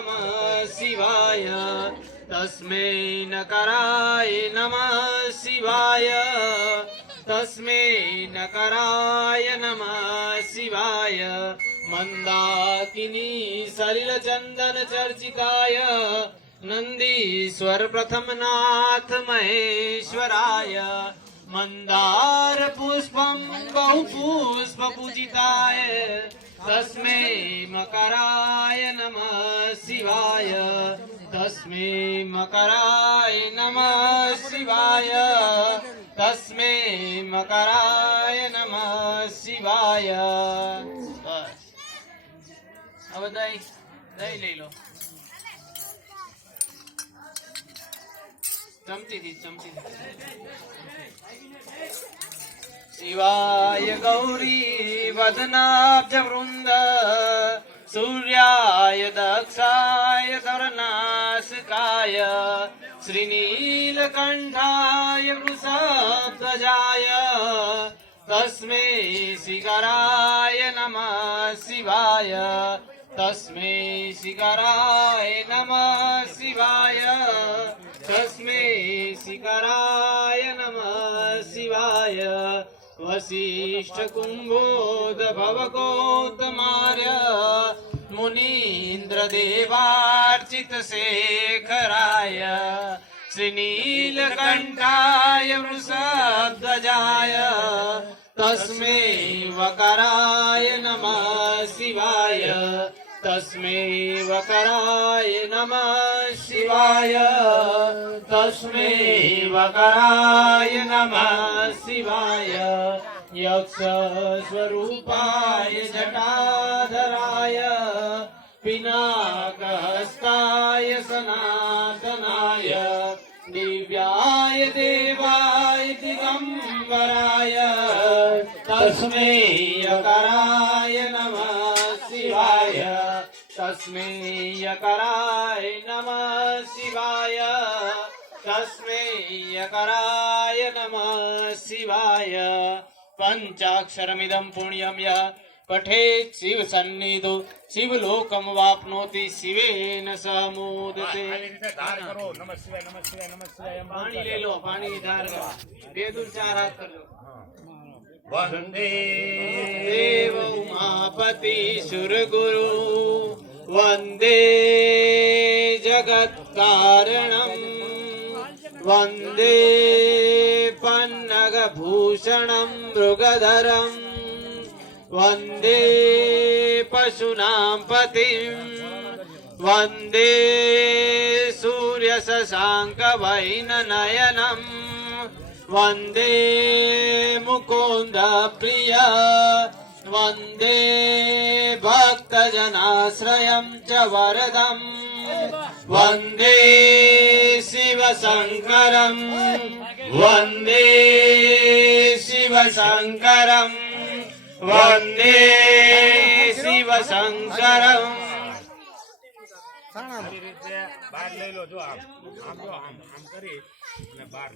नमः शिवाय तस्मै नकाराय नमः शिवाय तस्मै नकाराय नमः शिवाय मंदाकिनी सलिल चंदन चर्चिताय नंदीश्वर प्रथमनाथ महेश्वराय मंदार पुष्पं बहुपुष्प पूजिताय तस्मै मकराय नमः शिवाय तस्मै मकराय नमः शिवाय तस्मै मकराय नमः शिवाय। अब दही दही ले लो चमची थी शिवाय गौरी वदनाब्ज वृंद सूर्याय दक्षाय धरनाशकाय श्रीनीलकंठाय वृषध्वजाय तस्मै शिखराय नमः शिवाय तस्मै शिखराय नमः शिवाय तस्मै शिखराय नमः शिवाय वसिष्ठ कुंभोद भवगौतमार्य मुनीन्द्र देवार्चित शेखराय श्रीनीलकंठाय वृषध्वजाय तस्मै वकराय नमः शिवाय तस्मै वकराय नमः शिवाय तस्मै वकराय नमः शिवाय यक्ष स्वरूपाय जटाधराय पिनाकहस्ताय सनातनाय दिव्याय देवाय दिगंबराय तस्मै यकराय नमः शिवाय तस्मै यकराय नमः शिवाय तस्मै यकराय नमः शिवाय पंचाक्षरमिदं पुण्यं यः पठेत् शिव सन्निधौ शिवलोकं वाप्नोति शिवेन सह मोदते। पानी ले लो पानी धार लो बेदूर चार हाथ कर लो। वंदे देव उमापति सुर गुरु वंदे जगत कारणम वंदे पन्नग भूषणम मृगधरम वंदे पशूनां पतिं वंदे सूर्य शशांक वैननयनम वंदे मुकुंद प्रिय वंदे भक्तजनाश्रयं च वरदम् वंदे शिव शंकरं वंदे शिव शंकरं वंदे शिव शंकरं। સારી રીતે બહાર લઈ લો જો આમ કરી અને બહાર